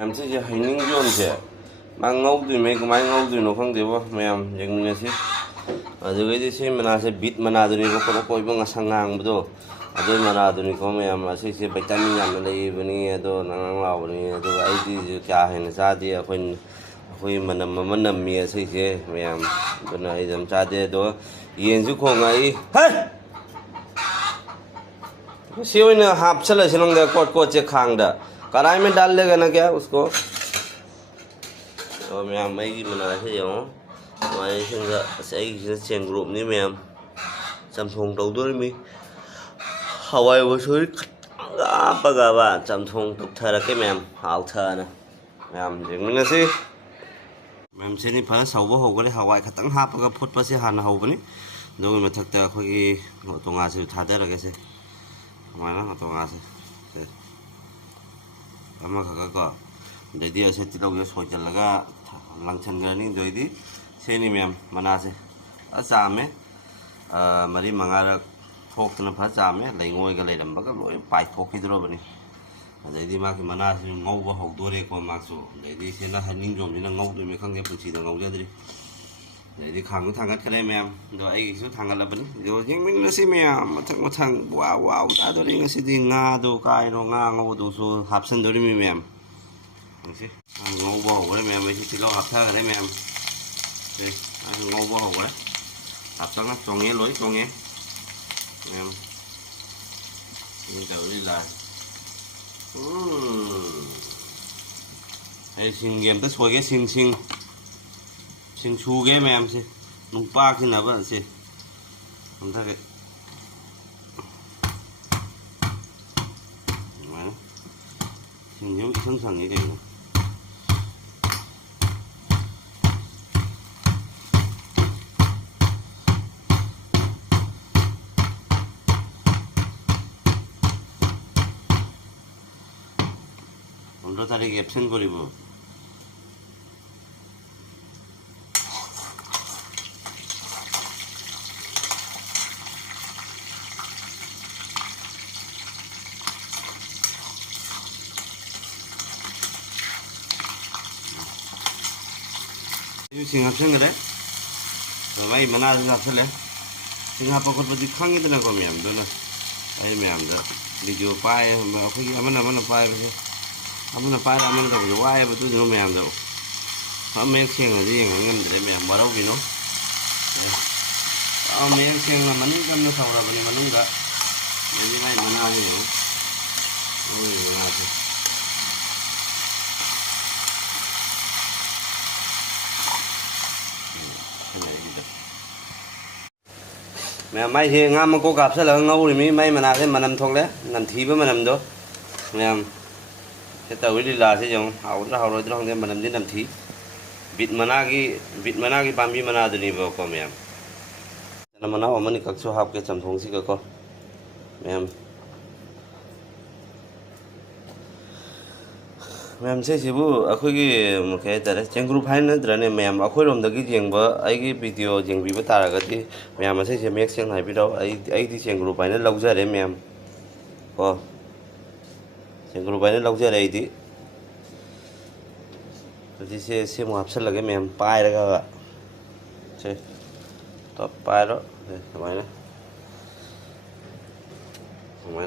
em sẽ hình những dồn sẽ mang ngâu tùy mấy cái máy ngâu tùy nó không thiếu mà em dành mình sẽ ở dưới cái gì mà là sẽ bịt mà là tụi nó có coi bằng sang ngang bữa đó ở đây mà là tụi nó có mà em sẽ vitamin làm đây bên này đó năng lao bên này đó ai thì cả hình ra thì khuyên mình nằm mía sẽ mà em bên này làm ra thì đó yên chú không ấy hey siêu này half चले सिलोंग दे coat coat से खांग दा कढ़ाई में डाल लेगा ना क्या उसको तो मैं mấy mình nói thế giống ngoài hiện giờ sẽ chèn group như mềm Samsung đầu đuôi mi Hawaii với suối apa gak Samsung tục thờ là cái mềm hảo thờ nè mềm thì mình là gì mềm sẽ đi phá sầu vô cái Hawaii khát tăng hấp cái phốt bớt sẽ hàn hậu bên rồi mà thực tế khơi ngõ tông à sự thà đấy là cái gì ngoài nó ngõ tông à sự ama kagak để dia sẽ tidak bisa soi jalan langsung gani jadi di sini mem mana sih asam mari mangarak thok na pha jam lai ngoi ga lai lam ba ga loi pai thok hi dro bani jadi ma ki mana sih ngau ba hok dore ko ma su jadi se na haning jom ni na ngau du me khang ge puchi da ngau ja dri jadi khang thang gat kale mem do ai su thang la bani do jing min na si mem thang wow ta do ri ngasi di nga do kai no nga ngau do su hapsan do ri mi mem ngô bò của mẹ mấy thì lo hấp thơ đấy mẹ đây ngô bò của đấy hấp xong nó cho nghe lối cho nghe em tự đi là hay xin game tất xuôi cái xin chu game em xí nung pa khi nào vậy xí không thấy cái xin nhớ sẵn sàng như thế 너 다리게 팽거리고 이거 싱합 팽거래 많이 많아 싱합을래 싱합 버거 버디 칸게 되는 거 미암 너는 아이 미암다 비디오 파이 뭐 거기 아무나 파이 amana pai amana da wai ba tu no me am do me king ri ngam de me am baro gi no me king na mani kan no sawra bani manung da me ni mai mana gi no oi na ji me mai thì ngam ko gap sa la ngau ri mi mai mana cái manam thong le nam thi ba manam do me am cái tàu đi là sẽ dùng hậu rồi đó không mà làm đến làm thí vịt mana cái bambi mana từ này vào con mèm là mà nó mình các số học cái trầm thống gì cơ con mèm sẽ chỉ bu ở cái một cái tại trang group hay nữa từ này mèm ở khối làm được cái chuyện vợ ấy cái video chuyện bị bắt ta là cái gì mèm mà sẽ chỉ make xem này video ấy thì trang group hay nó lâu ra đấy mèm con chẳng có bài nó lâu ra đây thì sẽ một hộp sắt là cái mềm pai đó các bạn chơi top pai đó đây máy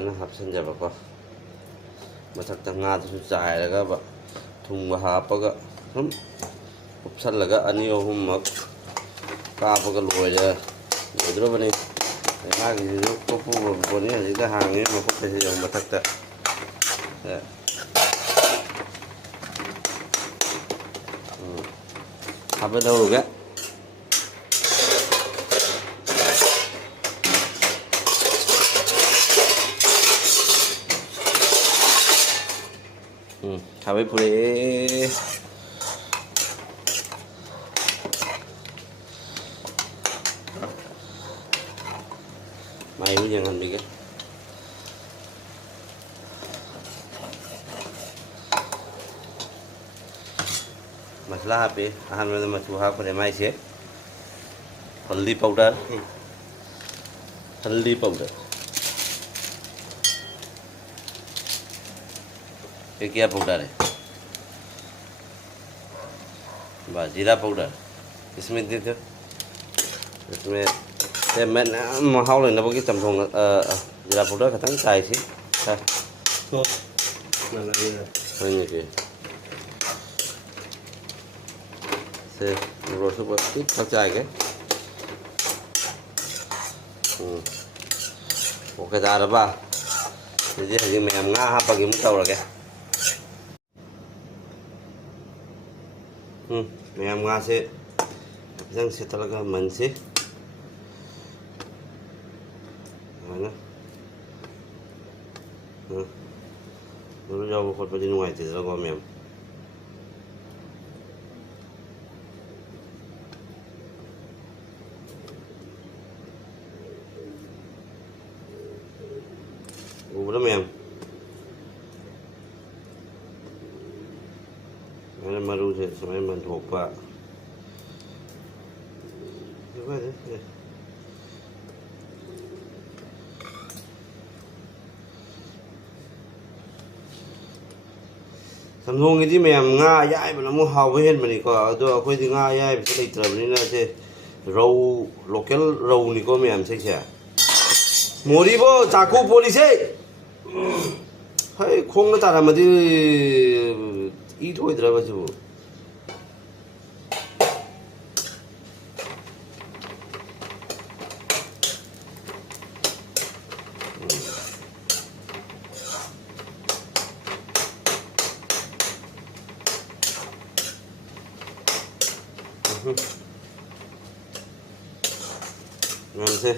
nó hộp sắt ra bà con mà thật tăng nga thì dài là các bạn thùng và hộp đó hộp sắt là các anh yêu hôm mà ca và cái lùi ra rồi đó bên này hai cái gì đó có phụ còn những cái hàng ấy mà có thể dùng mà thật hấp ở đâu rồi cái hấp với phụ đề mày bây giờ làm gì cái मसाला पे आहार में मछुहा पर M आई से हल्दी powder ये क्या powder है बस जीरा पाउडर इसमें दे दो इसमें ते मैं महाव लेना कि चमथों जीरा पाउडर खतंग चाय सी तो होने के से रोटी पर ठीक ठाक जाएगा ओके दारबा jadi hagi ma'am nga ha pagi mu tau lagi ma'am nga se yang se talaga man se mana dulu jauh kot padi nuai ti talaga ma'am udah ma'am mana maru se samai man thok pa samthong cái gì ma'am nga yai mà nó mua hào với hết mà đi có tôi khơi thì nga yai bị cái trầm này là thế rau local rau này có ma'am sẽ chả mori bo chaku police hay khong na tara madi i thoi dra ba chu Ngam se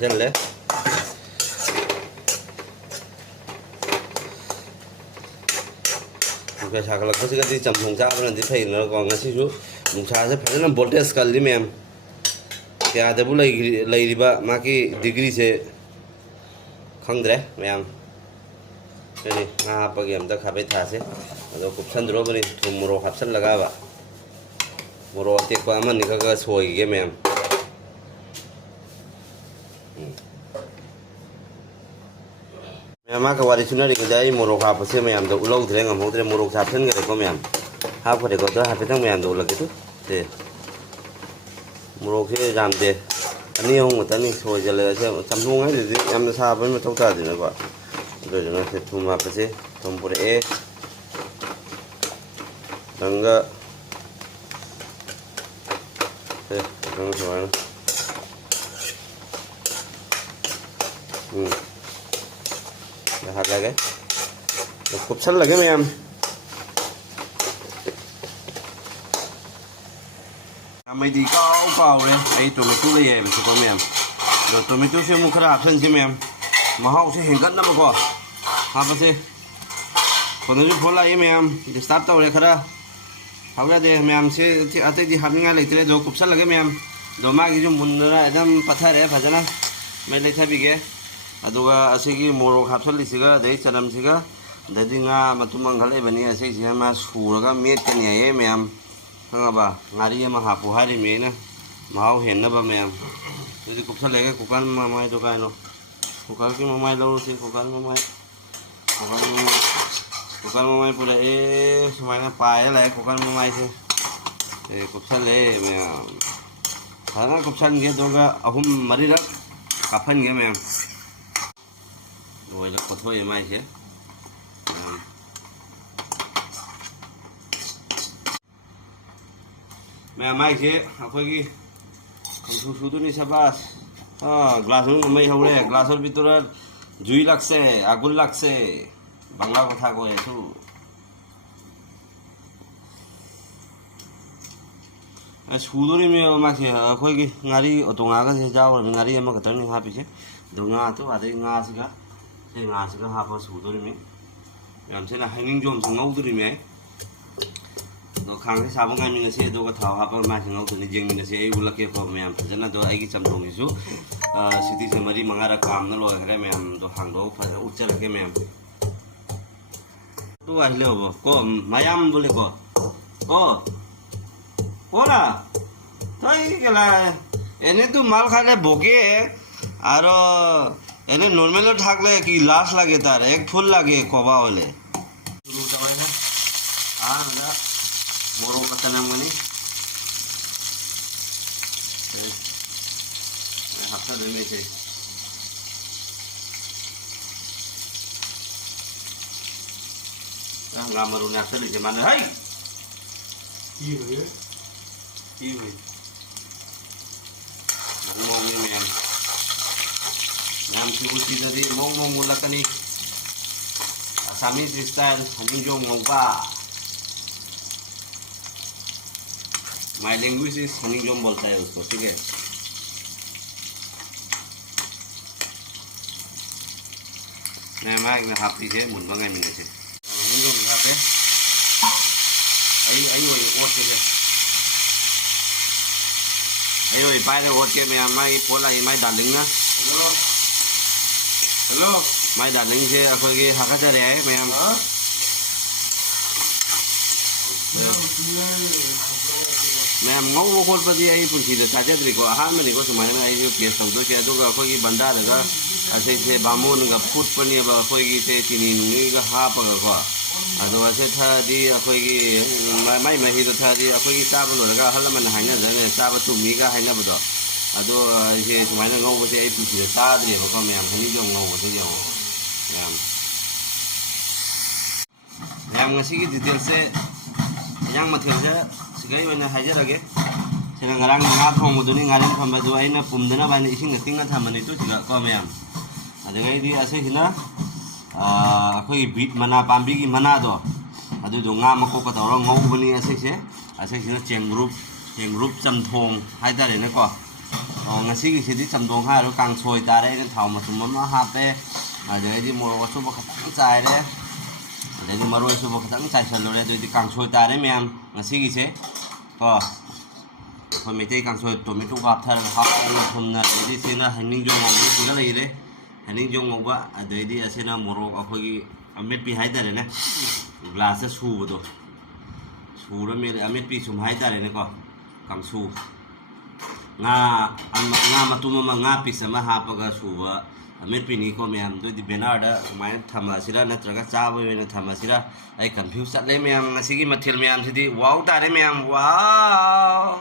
chân lên cái sao là có cái gì chậm thùng cha bên này thấy nó còn cái gì chút thùng cha sẽ phải làm voltage cái gì ma'am क्या दे बोले ले रिबा माँ की degree से खंग दे मैमนี่มาปะเกียมตะขับไปถ่ายสิเราคุบชั้นดูบนี่ถุงมโรขับชั้นละก้าวะมโรเทียบกับมันนี่ก็สวยกี่แม่แม่มากับวันที่ชุนนี่ก็จะไอ้มโรขับเสียแม่ตัวอุลาวเทงกับหัวเทมโรขับชั้นกันก็แม่หาคนเด็กก็จะหาไปทั้งแม่ดูละกี่ตัวเด้มโรที่จำเด้อันนี้ห้องแต่นี่สวยจังเลยใช่จำห้องให้ดีๆยามจะทราบเป็นมันต้องการดีนะกว่าUdah jangan setum apa sih campur tangga jangan soalnya dah harga ke cukup sel lagi ma'am kami di kau le ai tomato le ya betul kau ma'am do tomato se mu khara option sih ma'am mahau se hengkat na ko apa sih kono ju phola ye ma'am start tau le khara hawya de ma'am se ate di hamninga leitre do kupsal lage ma'am do ma gi ju munna एकदम pathar hai phajana mai le thabi ge aduga asigi morok hapsal lisiga dei chanam siga dadinga matumang gale bani ase jama suraga met kani ye ma'am hanga ngari ma hapu hari me na mahau hen na ba ma'am jadi kupsal lege kukan mamai do kai no kukan ki mamai lo si kukan mamai pura semuanya pakai lah kukan mamai sih kupsal le ma'am karena kupsal dia doga ahum marira kapan dia ma'am dua lek kothoi mai sih ma'am mai sih akhoi susu ni sabas glass mai hore glass bitora jui lakse agun lakse bangla kotha ko esu sudori me ma se khoi gi ngari otonga ga se jaw ngari ama katar ni ha pi se donga to ade nga siga ha pa sudori me yam se na hanging jom ngau duri me do khang se sabang ngai min se do ga thaw ha pa ma se ngau ni jeng min se ai ulak ke ko me am jana do ai gi cham thong isu siti se mari mangara kam na lo khare me am do hang do pha uchal ke me am tu ai le bo ko mayam bole ko बोला तो ये एने तो माल खाले बोके और एने normal ठाकले कि लाश लगे तार एक फुल लगे कोबा होले ꯑꯍꯥꯟꯕꯗ ꯃꯣꯔꯣꯛꯀ ꯆꯅꯝꯒꯅꯤ ꯍꯥꯞꯆꯗꯣꯏꯅꯦ ꯏꯆꯦ hanggang marunong sa lidi man hay iwi mong ni men nam sibuti dari mong mula kani asami style hanging jong ba my language is hanging jong bolta hai usko theek hai मैं mic में हाथ दीजिए मुंबई में मिलने से हम लोग यहाँ पे आई वही ओट के आई वही पाए ओट के मैं माई पोला ये माई डालिंग ना हेलो माई डालिंग से अखोई के हाका चले आए मैं मैं ngau wo khol pa di ai pun si da ta ja dri ko ha ma ni ko sumai na ai pe sau do che do ga ko gi banda da ga ase se bamun ga phut pa ni ba ko gi se ti ni ngi ga ha pa ga ko ado ase tha di ko gi mai mai hi do tha di ko gi sa ba lo ga hal man ha nya da ne sa ba tu mi ga ha nya ba do ado se sumai na ngau ba se ai pun si da ta dri ko me am ni jong ngau ba se yo yam ngasi gi detail se yang mathil se sigai oina hajarage sina ngarang nga thongmuduni ngarin thambadu aina pumdana baina ising tinga thamani to siga ko mem adegai di ase hina akhoi bit mana pambi gi mana do adu do nga mako ka tawra ngobani ase sina chenggroup chamthong haidare ne ko ngasi gi sidi chamthong ha ro kang soi tare ne thau masum ma ha pe adegai di moro so ba khatang chai re adai maroi so ba khatang chai sal re adu di kang soi tare mem ngasi gi se ko khoi mei kang soi tomato gap thar ha na thumna edi sena haning jong ngong singa lai re haning jong ngong ba adai di asena morok akhoi gi amet pi haidare ne glass se su bo do su ra me amet pi sum haidare ne ko kang su nga matuma ma nga pi sama ha pa ga su ba amet pi ni ko meam do di benar da mai thama sira natraga chawa na thama sira ai confuse chat le meam ngasi gi mathil meam sidi wow ta re meam wow